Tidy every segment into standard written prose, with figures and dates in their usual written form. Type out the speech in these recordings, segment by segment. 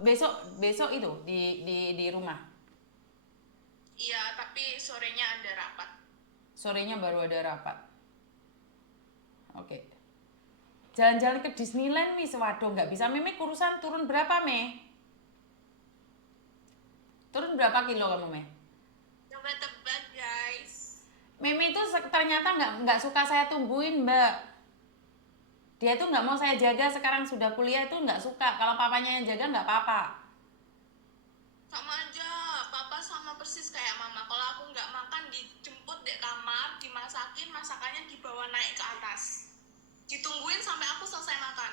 besok itu di rumah. Iya, tapi sorenya ada rapat. Sorenya baru ada rapat. Oke. Jalan-jalan ke Disneyland nih sewaduh nggak bisa. Meme kurusan turun berapa Me? Turun berapa kilo kamu Me? Coba tebak guys. Meme itu ternyata nggak suka saya tungguin Mbak. Dia tuh nggak mau saya jaga sekarang sudah kuliah itu nggak suka. Kalau papanya yang jaga nggak apa-apa. Sama aja, papa sama persis kayak mama. Kalau aku nggak makan, dijemput di kamar, dimasakin, masakannya dibawa naik ke atas. Ditungguin sampai aku selesai makan.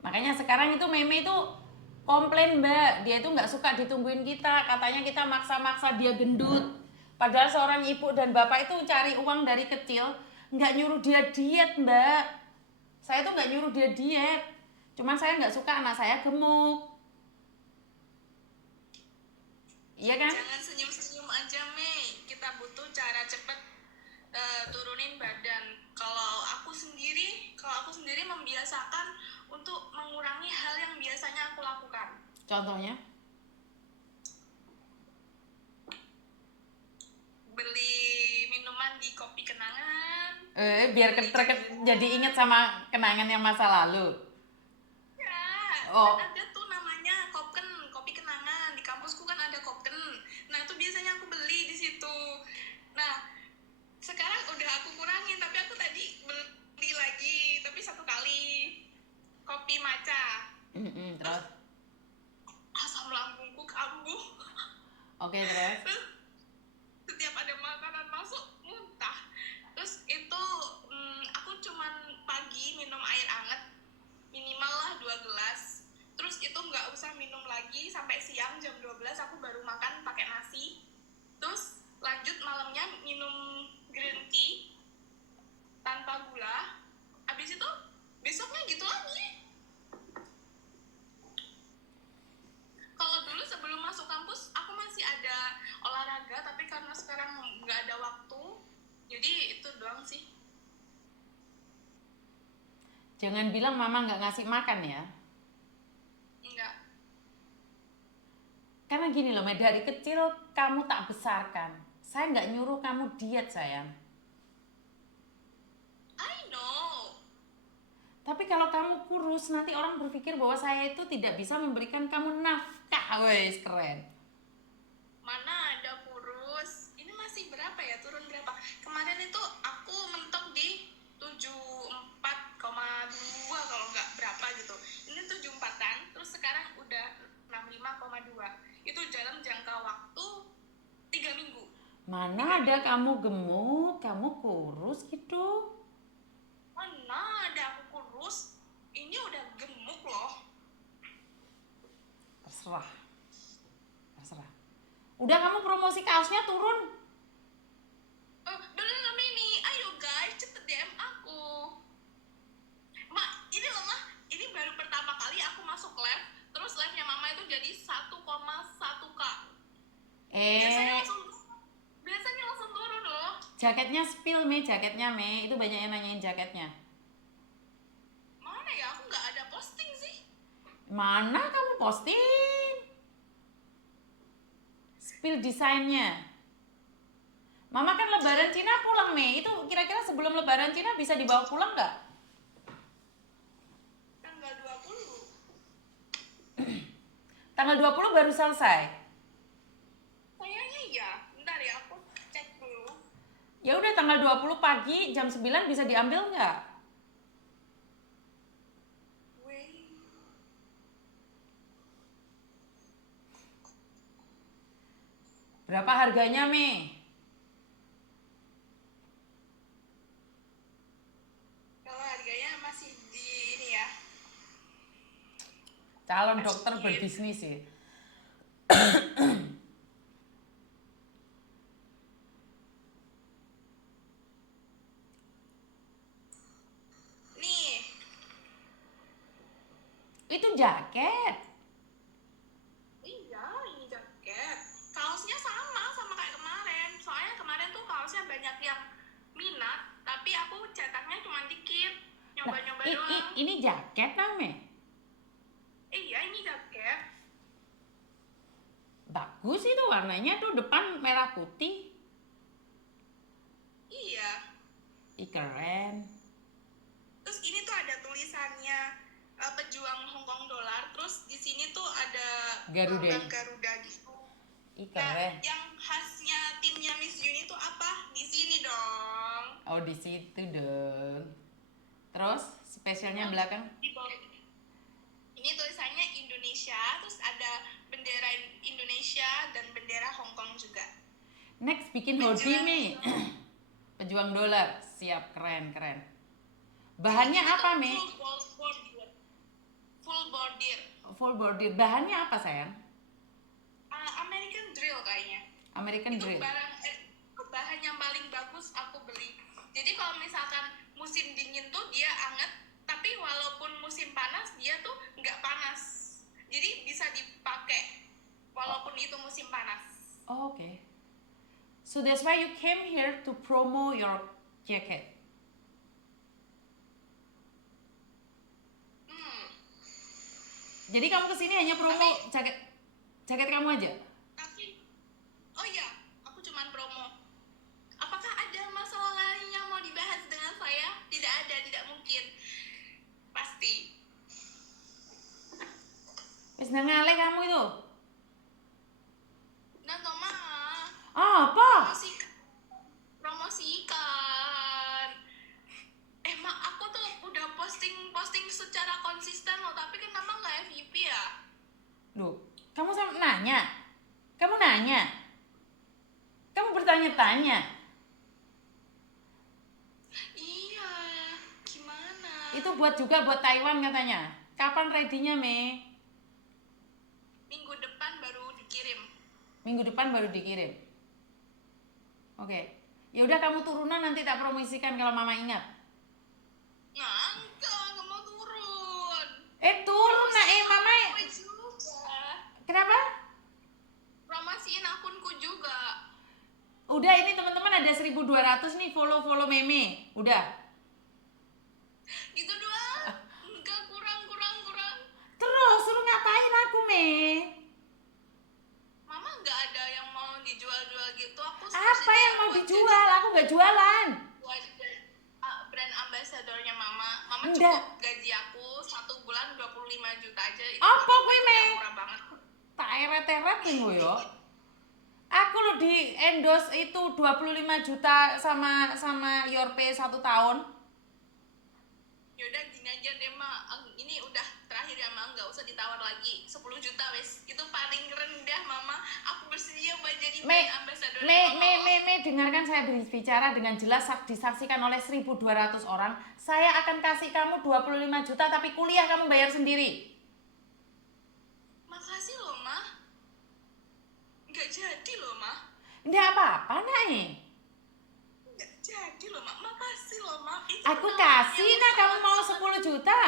Makanya sekarang itu Meme itu komplain Mbak, dia itu nggak suka ditungguin kita, katanya kita maksa-maksa dia gendut. Padahal seorang ibu dan bapak itu cari uang dari kecil, nggak nyuruh dia diet Mbak. Saya tuh nggak nyuruh dia diet, cuman saya nggak suka anak saya gemuk. Iya kan? Jangan senyum-senyum aja, Mei. Kita butuh cara cepet turunin badan. Kalau aku sendiri membiasakan untuk mengurangi hal yang biasanya aku lakukan. Contohnya? Beli minuman di kopi kenangan. Biar jadi inget sama kenangan yang masa lalu. Ya, Oh, kan ada tuh namanya Kopken, kopi kenangan. Di kampusku kan ada Kopken. Nah, itu biasanya aku beli di situ. Nah, sekarang udah aku kurangin, tapi aku tadi beli lagi, tapi satu kali kopi matcha. terus? Asam lambungku kambuh. Oke, terus? Terus setiap ada makanan masuk muntah. Terus itu aku cuman pagi minum air hangat minimal lah 2 gelas. Terus itu nggak usah minum lagi sampai siang jam 12 aku baru makan pakai nasi. Terus lanjut malamnya minum green tea tanpa gula. Habis itu besoknya gitu lagi. Kalau dulu sebelum masuk kampus aku masih ada olahraga, tapi karena sekarang nggak ada waktu, jadi itu doang sih. Jangan bilang mama nggak ngasih makan ya. Enggak. Karena gini loh, dari kecil kamu tak besarkan. Saya nggak nyuruh kamu diet sayang. I know. Tapi kalau kamu kurus, nanti orang berpikir bahwa saya itu tidak bisa memberikan kamu nafkah. Wes, keren. Mana ada kurus. Ini masih berapa ya, turun berapa. Kemarin itu aku mentok di 74,2 kalau nggak berapa gitu. Ini 74 kan, terus sekarang udah 65,2. Itu dalam jangka waktu 3 minggu. Mana ada kamu gemuk, kamu kurus gitu. Mana ada aku kurus. Ini udah gemuk loh. Terserah. Terserah. Udah kamu promosi kaosnya turun. Belum ini. Ayo guys, cepet DM aku. Mak, ini loh mah. Ini baru pertama kali aku masuk lab. Terus labnya mama itu jadi 1,1K. Biasanya Eh, langsung turun loh. jaketnya spill Me, jaketnya Me. Itu banyak yang nanyain jaketnya. Mana ya, aku nggak ada posting sih. Mana kamu posting? Spill desainnya. Mama kan lebaran Cina pulang Mei. Itu kira-kira sebelum lebaran Cina bisa dibawa pulang nggak? Tanggal 20. Tanggal 20 baru selesai. Kayaknya iya. Bentar ya, aku cek dulu. Ya udah tanggal 20 pagi jam 9 bisa diambil nggak? Wait. Berapa harganya Mei? Kalau harganya masih di ini ya. Calon dokter Masih berbisnis sih. nih. Itu jaket. Iya, ini jaket. Kaosnya sama kayak kemarin. Soalnya kemarin tuh kaosnya banyak yang minat, tapi aku cetaknya cuma dikit. Lah, nyoba-nyoba doang. ini jaket kan, Me? Iya, ini jaket. Bagus itu warnanya tuh, depan merah putih. Iya. Ih, keren. Terus ini tuh ada tulisannya pejuang Hongkong dolar. Terus di sini tuh ada Garuda. lambang Garuda gitu. Ih, Nah, keren. yang khasnya timnya Miss Juni tuh apa? Di sini dong. Oh, di situ dong. Terus spesialnya belakang? Di bawah. Ini tulisannya Indonesia, terus ada bendera Indonesia dan bendera Hongkong juga. Next bikin hoodie, Mi. Pejuang dolar. Siap, keren. Bahannya Ini apa, tuh Mi? Full bordir. Full bordir. Bahannya apa, sayang? American Drill kayaknya. American Itu Drill. bahan yang paling bagus aku beli. Jadi kalau misalkan musim dingin tuh dia anget, tapi walaupun musim panas dia tuh nggak panas. Jadi bisa dipakai walaupun itu musim panas. Oh, okay. So that's why you came here to promo your jacket. Jadi kamu kesini hanya promo jaket kamu aja? Tapi, oh iya, aku cuman promo. Apakah ada masalah lain yang mau dibahas dengan saya? Tidak ada, tidak mungkin. Pasti. Wis nang ngalih kamu itu. Nah, Toma, Apa? promosikan. Mak, aku tuh udah posting secara konsisten loh, tapi kenapa nggak FYP ya? Loh, kamu nanya? Kamu nanya? Kamu bertanya-tanya? Iya, gimana? Itu buat Taiwan katanya. Kapan ready-nya, Me? Minggu depan baru dikirim. Minggu depan baru dikirim. Oke. Ya udah kamu turunan nanti tak promosikan kalau Mama ingat. Nah, enggak mau turun. Turun nak Mama. Juga. Kenapa? Promosiin akunku juga. Udah ini teman-teman ada 1.200 nih follow Meme. Udah. Gitu doang. Enggak, kurang. Terus suruh ngapain aku, Me? Mama enggak ada yang mau dijual-jual gitu. Aku Apa yang mau dijual? Aku nggak jualan. Brand ambassadornya Mama. Mama Enggak. cukup gaji aku 1 bulan 25 juta aja. Itu Apa aku kuwi, udah Me? murah banget. Tak eret-eret nih yo. Aku lo di endorse itu 25 juta sama Your Pay 1 tahun. Yaudah gini aja deh, Ma. Ini udah terakhir ya, Ma. Nggak usah ditawar lagi. 10 juta wes. Itu paling rendah, Mama. Aku bersedia buat jadi brand ambassador. Me, dengarkan saya berbicara dengan jelas, disaksikan oleh 1.200 orang. Saya akan kasih kamu 25 juta tapi kuliah kamu bayar sendiri. Makasih loh, Ma. Nggak jadi loh, Ma. Nggak apa-apa, nak. Nggak jadi loh, Ma. Makasih loh, Ma. Itu Aku penawaran kasih, yang nah kamu mau sangat- 10 juta.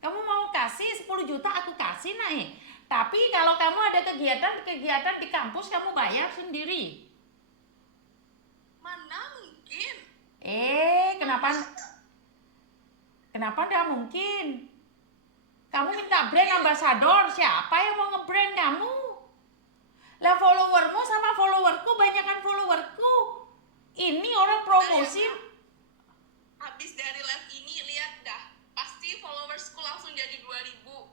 Kamu mau kasih 10 juta, aku kasih, nak. Tapi kalau kamu ada kegiatan di kampus, kamu bayar sendiri. Mana mungkin? Kenapa nggak mungkin? Kamu minta brand ambassador, siapa yang mau nge-brand kamu? Lah followermu sama followerku, banyakan followerku. Ini orang promosi. Habis dari live ini, lihat dah. Pasti followersku langsung jadi 2.000.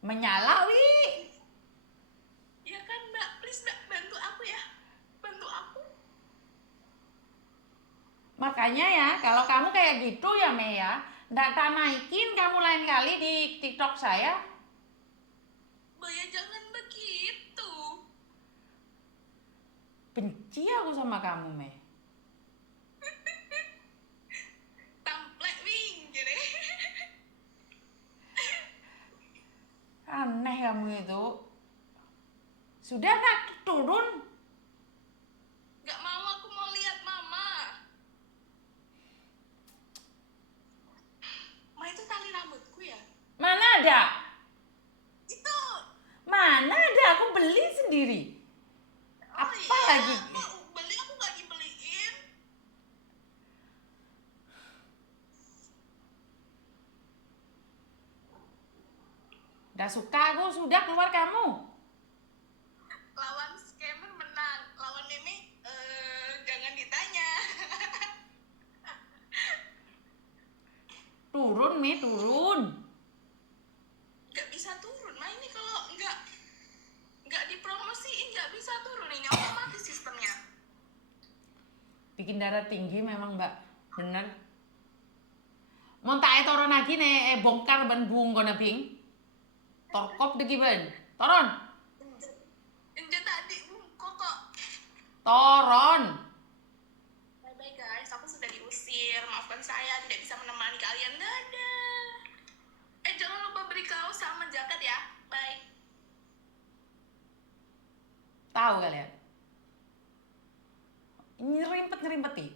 Menyala, Wi. Ya kan, Mbak? Please, Mbak, bantu aku ya. Bantu aku. Makanya ya, kalau kamu kayak gitu ya, Me ya, nggak tak naikin kamu lain kali di TikTok saya. Mbak, ya jangan begitu. Benci aku sama kamu, Me. Tamplek wing, jadi. Aneh kamu itu. Sudah nak turun. Gak mau, aku mau lihat Mama. Ma, itu tali rambutku ya? Mana ada? Itu. Mana ada? Aku beli sendiri. Oh Apa iya, lagi? Ma, beli aku gak dibeliin. Nggak suka aku, sudah keluar kamu. Lawan scammer menang, lawan meme jangan ditanya. Turun, Mi, turun. Nggak bisa turun, nah ini kalau nggak dipromosiin nggak bisa turun, ini otomatis sistemnya. Bikin darah tinggi memang, Mbak. Bener. Mau tak turun lagi nih, bongkar ban buung kono ping. Torkop degi ban. Toron. Enggak tadi, kok. Toron. Bye-bye guys, aku sudah diusir. Maafkan saya tidak bisa menemani kalian. Dadah. Jangan lupa beri kaos sama jaket ya. Bye. Tahu kalian? Nyerimpet nih.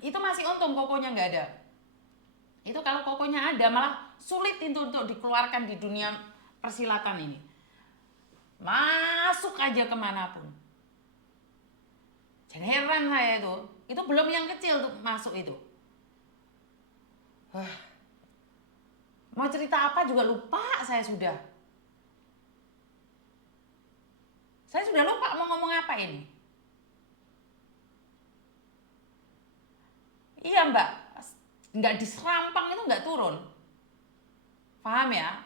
Itu masih untung kokonya nggak ada. Itu kalau kokonya ada malah sulit itu untuk dikeluarkan di dunia persilatan ini. Masuk aja kemanapun. Jadi heran saya itu. Itu belum yang kecil tuh masuk itu. Mau cerita apa juga lupa saya sudah. Saya sudah lupa mau ngomong apa ini. Iya Mbak, nggak diserampang itu nggak turun. Paham ya?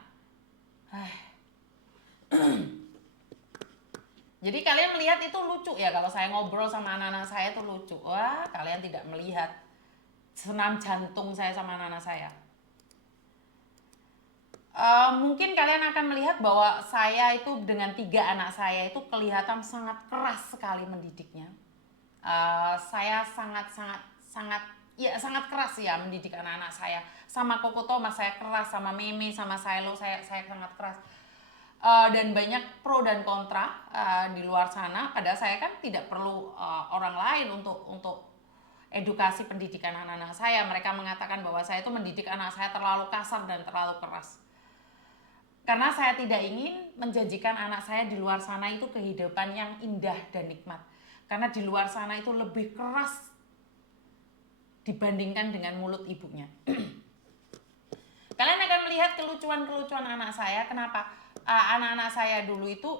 Jadi kalian melihat itu lucu ya kalau saya ngobrol sama anak-anak saya itu lucu. Wah, kalian tidak melihat senam jantung saya sama anak-anak saya. Mungkin kalian akan melihat bahwa saya itu dengan 3 anak saya itu kelihatan sangat keras sekali mendidiknya. Saya sangat keras ya mendidik anak-anak saya. Sama Koko Thomas saya keras, sama Meme, sama Silo saya sangat keras. Dan banyak pro dan kontra di luar sana. Padahal saya kan tidak perlu orang lain untuk edukasi pendidikan anak-anak saya. Mereka mengatakan bahwa saya itu mendidik anak saya terlalu kasar dan terlalu keras. Karena saya tidak ingin menjanjikan anak saya di luar sana itu kehidupan yang indah dan nikmat. Karena di luar sana itu lebih keras dibandingkan dengan mulut ibunya. Kalian akan melihat kelucuan-kelucuan anak saya. Kenapa? Anak-anak saya dulu itu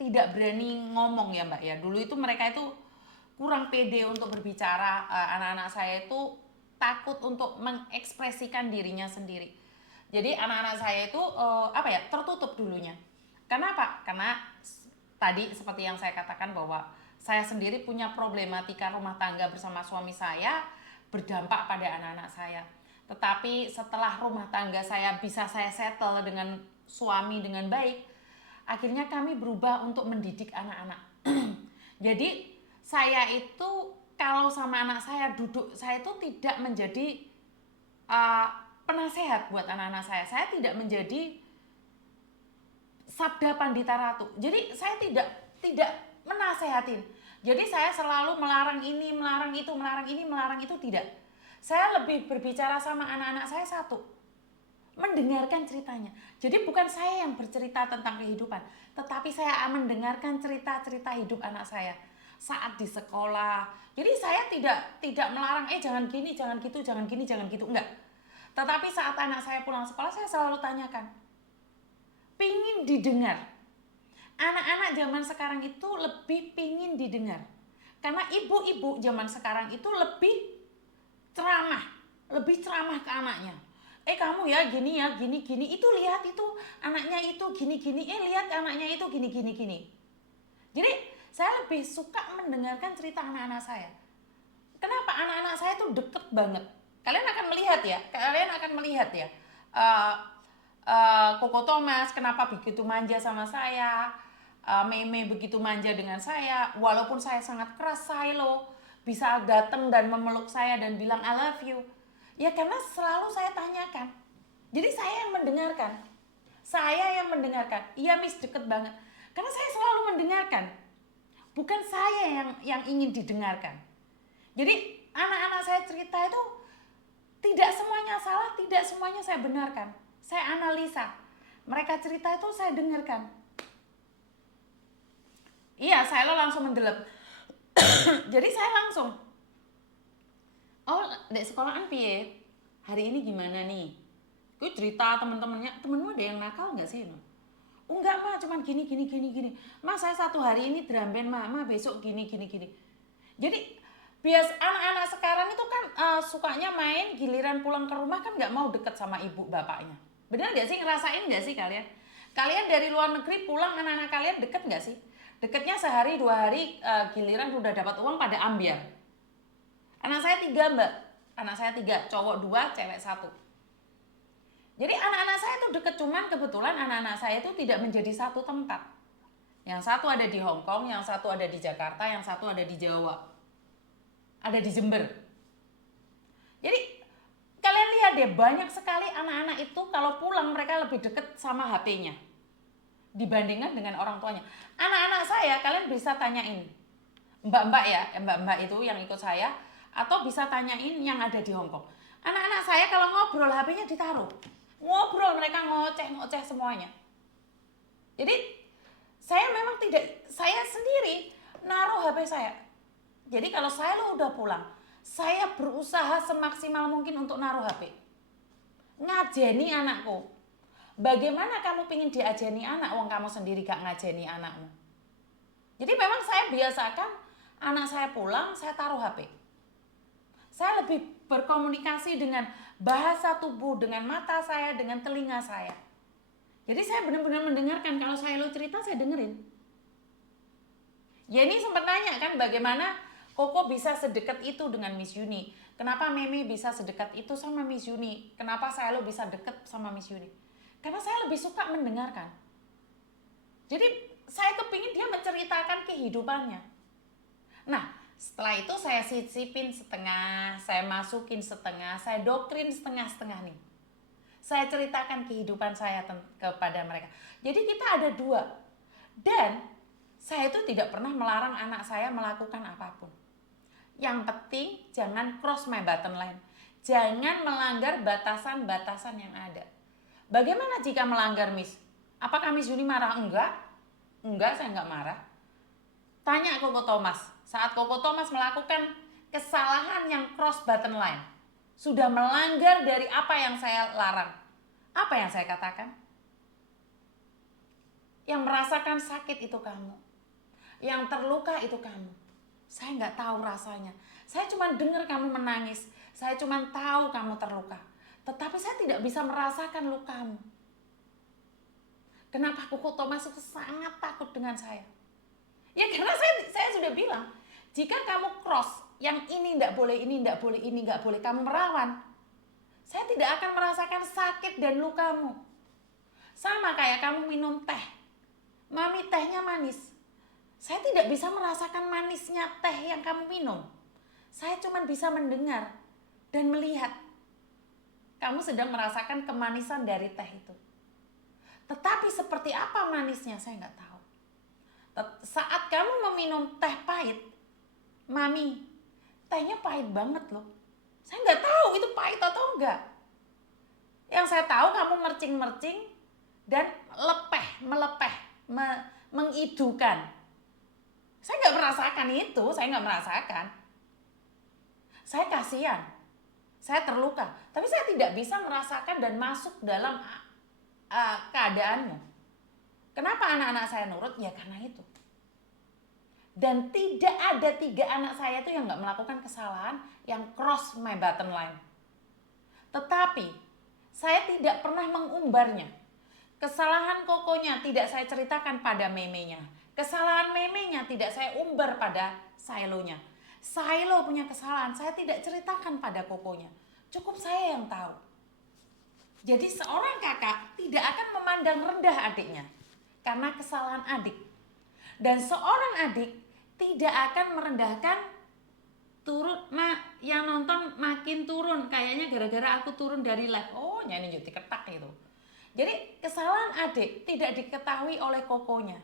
tidak berani ngomong ya Mbak ya. Dulu itu mereka itu kurang pede untuk berbicara. Anak-anak saya itu takut untuk mengekspresikan dirinya sendiri. Jadi anak-anak saya itu tertutup dulunya. Kenapa? Karena tadi seperti yang saya katakan bahwa saya sendiri punya problematika rumah tangga bersama suami saya berdampak pada anak-anak saya. Tetapi setelah rumah tangga saya bisa saya settle dengan suami dengan baik, akhirnya kami berubah untuk mendidik anak-anak. Jadi saya itu kalau sama anak saya duduk, saya itu tidak menjadi penasehat buat anak-anak saya. Saya tidak menjadi sabda pandita ratu. Jadi saya tidak menasehatin. Jadi saya selalu melarang ini, melarang itu, melarang ini, melarang itu, tidak. Saya lebih berbicara sama anak-anak saya satu, mendengarkan ceritanya. Jadi bukan saya yang bercerita tentang kehidupan, tetapi saya mendengarkan cerita-cerita hidup anak saya saat di sekolah. Jadi saya tidak melarang jangan gini, jangan gitu, jangan gini, jangan gitu, enggak. Tetapi saat anak saya pulang sekolah, saya selalu tanyakan, pingin didengar. Anak-anak zaman sekarang itu lebih pingin didengar. Karena ibu-ibu zaman sekarang itu lebih ceramah ke anaknya. Kamu ya gini ya, gini. Itu lihat itu anaknya itu gini. Lihat anaknya itu gini. Jadi saya lebih suka mendengarkan cerita anak-anak saya. Kenapa? Anak-anak saya tuh deket banget. Kalian akan melihat ya. Koko Thomas kenapa begitu manja sama saya. Meme begitu manja dengan saya. Walaupun saya sangat keras, Silo bisa datang dan memeluk saya dan bilang I love you. Ya karena selalu saya tanyakan. Jadi saya yang mendengarkan. Iya Miss, deket banget. Karena saya selalu mendengarkan. Bukan saya yang ingin didengarkan. Jadi anak-anak saya cerita itu tidak semuanya salah, tidak semuanya saya benarkan. Saya analisa. Mereka cerita itu saya dengarkan. Iya, saya langsung mendelep. Jadi saya langsung, di sekolahan piye? Hari ini gimana nih? Gue cerita temen-temennya, temenmu ada yang nakal nggak sih? Oh enggak mah, cuman gini. Mas saya 1 hari ini drum band mah besok gini. Jadi bias anak-anak sekarang itu kan sukanya main, giliran pulang ke rumah kan nggak mau deket sama ibu bapaknya. Bener nggak sih, ngerasain nggak sih kalian? Kalian dari luar negeri pulang, anak-anak kalian deket nggak sih? Deketnya sehari 2 hari, giliran udah dapat uang pada ambiar. Anak saya 3 mbak, anak saya 3, cowok 2, cewek 1. Jadi anak-anak saya tuh deket, cuman kebetulan anak-anak saya itu tidak menjadi satu tempat. Yang satu ada di Hong Kong, yang satu ada di Jakarta, yang satu ada di Jawa. Ada di Jember. Jadi kalian lihat deh, banyak sekali anak-anak itu kalau pulang mereka lebih deket sama HP-nya dibandingkan dengan orang tuanya. Anak-anak saya kalian bisa tanyain, mbak-mbak ya, mbak-mbak itu yang ikut saya, atau bisa tanyain yang ada di Hong Kong. Anak-anak saya kalau ngobrol HP-nya ditaruh. Ngobrol mereka ngoceh semuanya. Jadi saya memang tidak, saya sendiri naruh HP saya. Jadi kalau saya lo udah pulang, saya berusaha semaksimal mungkin untuk naruh HP. Ngajeni anakku. Bagaimana kamu pingin diajeni anak, wong kamu sendiri gak ngajeni anakmu? Jadi memang saya biasakan anak saya pulang, saya taruh HP. Saya lebih berkomunikasi dengan bahasa tubuh, dengan mata saya, dengan telinga saya. Jadi saya benar-benar mendengarkan, kalau saya lo cerita saya dengerin. Yeni sempat nanya kan bagaimana Koko bisa sedekat itu dengan Miss Yuni. Kenapa Meme bisa sedekat itu sama Miss Yuni? Kenapa saya lo bisa dekat sama Miss Yuni? Karena saya lebih suka mendengarkan. Jadi saya kepingin dia menceritakan kehidupannya. Nah, setelah itu saya sisipin setengah, saya masukin setengah, saya doktrin setengah-setengah nih. Saya ceritakan kehidupan saya kepada mereka. Jadi kita ada 2. Dan saya itu tidak pernah melarang anak saya melakukan apapun. Yang penting jangan cross my button line. Jangan melanggar batasan-batasan yang ada. Bagaimana jika melanggar Miss? Apakah Miss Yuni marah? Enggak, saya enggak marah. Tanya Koko Thomas. Saat Koko Thomas melakukan kesalahan yang cross button line, sudah melanggar dari apa yang saya larang, apa yang saya katakan? Yang merasakan sakit itu kamu. Yang terluka itu kamu. Saya nggak tahu rasanya. Saya cuma dengar kamu menangis. Saya cuma tahu kamu terluka. Tetapi saya tidak bisa merasakan lukamu. Kenapa Koko Thomas itu sangat takut dengan saya? Ya karena saya sudah bilang, jika kamu cross, yang ini nggak boleh, ini nggak boleh, ini nggak boleh, kamu merawan, saya tidak akan merasakan sakit dan lukamu. Sama kayak kamu minum teh. Mami tehnya manis. Saya tidak bisa merasakan manisnya teh yang kamu minum. Saya cuma bisa mendengar dan melihat. Kamu sedang merasakan kemanisan dari teh itu. Tetapi seperti apa manisnya saya nggak tahu. Saat kamu meminum teh pahit, Mami, tehnya pahit banget loh. Saya nggak tahu itu pahit atau enggak. Yang saya tahu kamu mercing-mercing dan melepeh, mengidukan. Saya nggak merasakan itu, saya nggak merasakan. Saya kasihan, saya terluka, tapi saya tidak bisa merasakan dan masuk dalam keadaanmu. Kenapa anak-anak saya nurut? Ya karena itu. Dan tidak ada 3 anak saya itu yang nggak melakukan kesalahan yang cross my bottom line. Tetapi saya tidak pernah mengumbarnya. Kesalahan Kokonya tidak saya ceritakan pada Memenya. Kesalahan Memenya tidak saya umbar pada Sailonya. Sailo punya kesalahan, saya tidak ceritakan pada Kokonya. Cukup saya yang tahu. Jadi seorang kakak tidak akan memandang rendah adiknya karena kesalahan adik. Dan seorang adik tidak akan merendahkan yang nonton makin turun. Kayaknya gara-gara aku turun dari live. Oh nyanyi Yuti ketak itu. Jadi kesalahan adik tidak diketahui oleh Kokonya.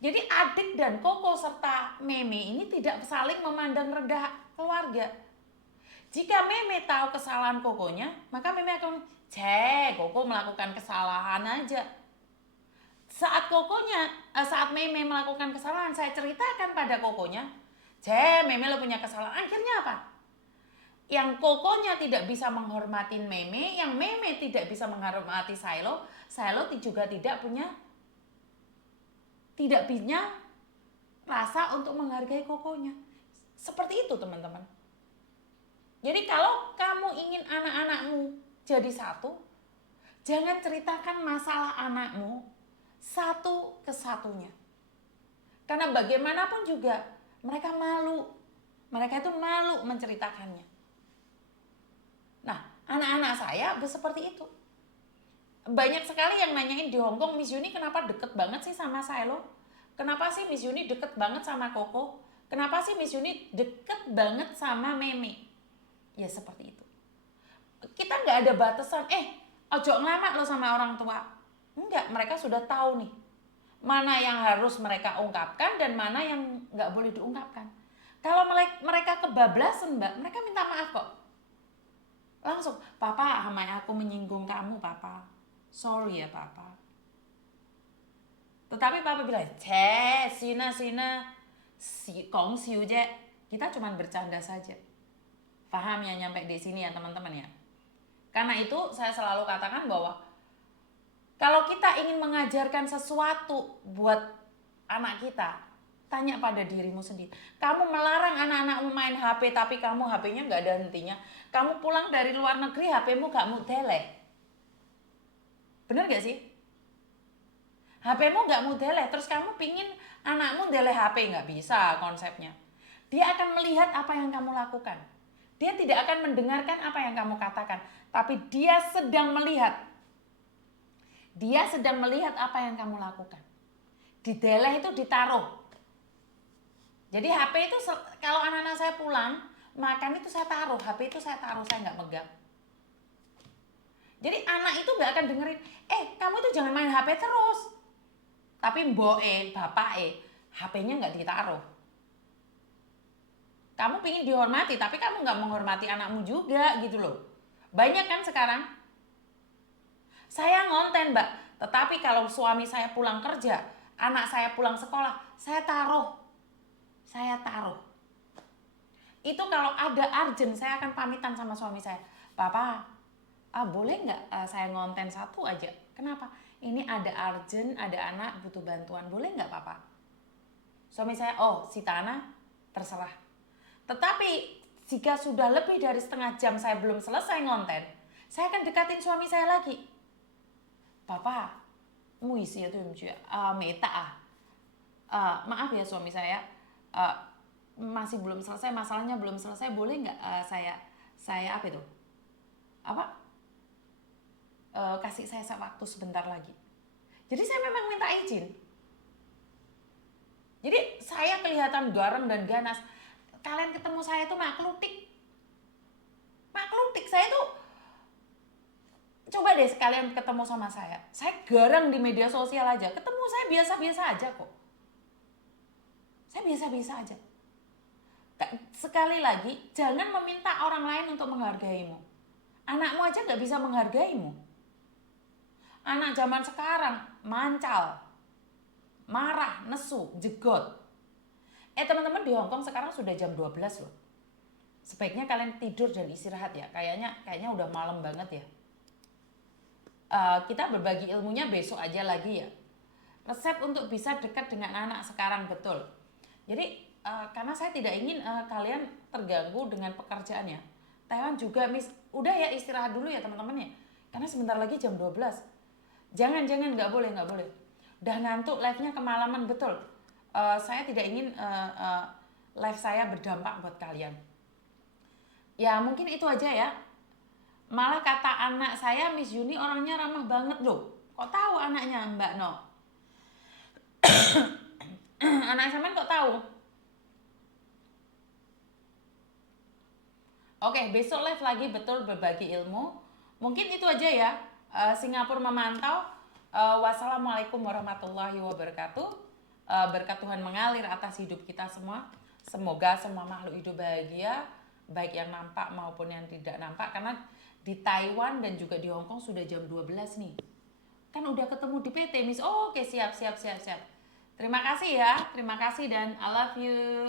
Jadi adik dan Koko serta Meme ini tidak saling memandang rendah keluarga. Jika Meme tahu kesalahan Kokonya, maka Meme akan, Koko melakukan kesalahan aja. Saat Meme melakukan kesalahan, saya ceritakan pada Kokonya, Meme lo punya kesalahan. Akhirnya apa? yang kokonya tidak bisa menghormati meme, yang meme tidak bisa menghormati Silo, Silo juga tidak punya rasa untuk menghargai kokonya. Seperti itu teman-teman. Jadi kalau kamu ingin anak-anakmu jadi satu, jangan ceritakan masalah anakmu satu ke satunya. Karena bagaimanapun juga mereka malu. Mereka itu malu menceritakannya. Nah, anak-anak saya seperti itu. Banyak sekali yang nanyain di Hongkong, Miss Yuni kenapa deket banget sih sama Silo? Kenapa sih Miss Yuni deket banget sama Koko? Kenapa sih Miss Yuni deket banget sama Meme? Ya seperti itu. Kita nggak ada batasan, ojo ngelamat lo sama orang tua. Enggak, mereka sudah tahu nih. Mana yang harus mereka ungkapkan dan mana yang nggak boleh diungkapkan. Kalau mereka kebablasan mbak, mereka minta maaf kok. Langsung, papa, aku menyinggung kamu papa. Sorry ya papa. Tetapi papa bilang, sina, gong siu je. Kita cuma bercanda saja. Paham ya nyampe di sini ya teman-teman ya. Karena itu saya selalu katakan bahwa kalau kita ingin mengajarkan sesuatu buat anak kita, tanya pada dirimu sendiri. Kamu melarang anak-anakmu main HP tapi kamu HP-nya nggak ada hentinya. Kamu pulang dari luar negeri HP-mu gak muteleh. Bener gak sih? HP-mu gak muteleh, terus kamu pingin anakmu deleh HP, nggak bisa konsepnya. Dia akan melihat apa yang kamu lakukan. Dia tidak akan mendengarkan apa yang kamu katakan, tapi dia sedang melihat. Dia sedang melihat apa yang kamu lakukan. Di deleh itu ditaruh. Jadi HP itu kalau anak-anak saya pulang makan itu saya taruh, HP itu saya taruh, saya nggak megang. Jadi anak itu nggak akan dengerin, kamu itu jangan main HP terus. Tapi mboke, bapake, HP-nya nggak ditaruh. Kamu pingin dihormati, tapi kamu nggak menghormati anakmu juga gitu loh. Banyak kan sekarang. Saya ngonten mbak, tetapi kalau suami saya pulang kerja, anak saya pulang sekolah, saya taruh. Itu kalau ada urgent, saya akan pamitan sama suami saya. Papa, boleh nggak saya ngonten satu aja? Kenapa? Ini ada urgent, ada anak butuh bantuan. Boleh nggak papa? Suami saya, si Tana, terserah. Tetapi jika sudah lebih dari setengah jam saya belum selesai ngonten, saya akan dekatin suami saya lagi. Papa, muisi itu meta maaf ya suami saya, masih belum selesai, masalahnya belum selesai, boleh nggak saya apa itu? Kasih saya waktu sebentar lagi. Jadi saya memang minta izin. Jadi saya kelihatan garang dan ganas. Kalian ketemu saya itu maklutik. Saya tuh coba deh sekalian ketemu sama saya. Saya garang di media sosial aja. Ketemu saya biasa-biasa aja kok. Saya biasa-biasa aja. Sekali lagi, jangan meminta orang lain untuk menghargaimu. Anakmu aja gak bisa menghargaimu. Anak zaman sekarang mancal, marah, nesu, jegot. Teman-teman di Hongkong sekarang sudah jam 12 loh. Sebaiknya kalian tidur dan istirahat ya. Kayaknya udah malam banget ya. Kita berbagi ilmunya besok aja lagi ya. Resep untuk bisa dekat dengan anak sekarang betul. Jadi karena saya tidak ingin kalian terganggu dengan pekerjaannya. Taiwan juga udah ya istirahat dulu ya teman-teman ya. Karena sebentar lagi jam 12. Jangan nggak boleh. Udah ngantuk, live-nya kemalaman betul. Saya tidak ingin live saya berdampak buat kalian. Ya mungkin itu aja ya. Malah kata anak saya, Miss Yuni orangnya ramah banget loh. Kok tahu anaknya Mbak No? Anak Saman kok tahu? Oke, besok live lagi betul berbagi ilmu. Mungkin itu aja ya. Singapura memantau. Wassalamualaikum warahmatullahi wabarakatuh. Berkat Tuhan mengalir atas hidup kita semua. Semoga semua makhluk hidup bahagia, baik yang nampak maupun yang tidak nampak. Karena di Taiwan dan juga di Hongkong sudah jam 12 nih. Kan udah ketemu di PT, Miss. Oke, siap. Terima kasih ya. Terima kasih dan I love you.